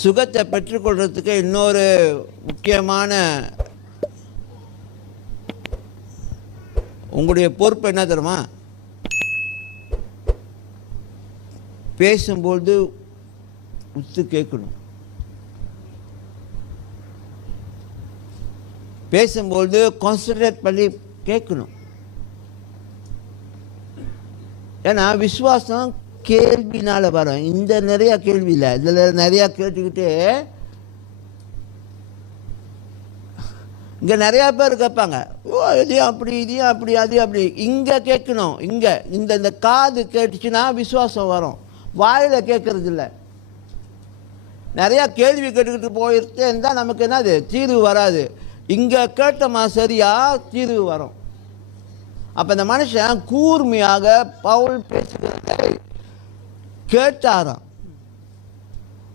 சுகத்தை பெற்றுக்கொள்றதுக்கு இன்னொரு முக்கியமான உங்களுடைய பொறுப்பு என்ன தெரியுமா? பேசும்போது உத்து கேட்கணும். பேசும்போது கான்சன்ட்ரேட் பண்ணி கேட்கணும். ஏன்னா விசுவாசம் கேள்வினால வரும். இந்த நிறைய கேள்வி இல்லை, இதில் நிறையா கேட்டுக்கிட்டு இங்கே நிறையா பேர் கேட்பாங்க, ஓ இதையும் அப்படி இதையும் அப்படி அதையும் அப்படி. இங்கே கேட்கணும். இங்கே இந்த காது கேட்டுச்சுன்னா விசுவாசம் வரும். வாயில் கேட்கறது இல்லை. நிறையா கேள்வி கேட்டுக்கிட்டு போயிட்டே இருந்தால் நமக்கு என்னது தீர்வு வராது. இங்கே கேட்டோமா சரியா தீர்வு வரும். அப்போ இந்த மனுஷன் கூர்மையாக பவுல் பேசுகிறதை கேட்டாராம்.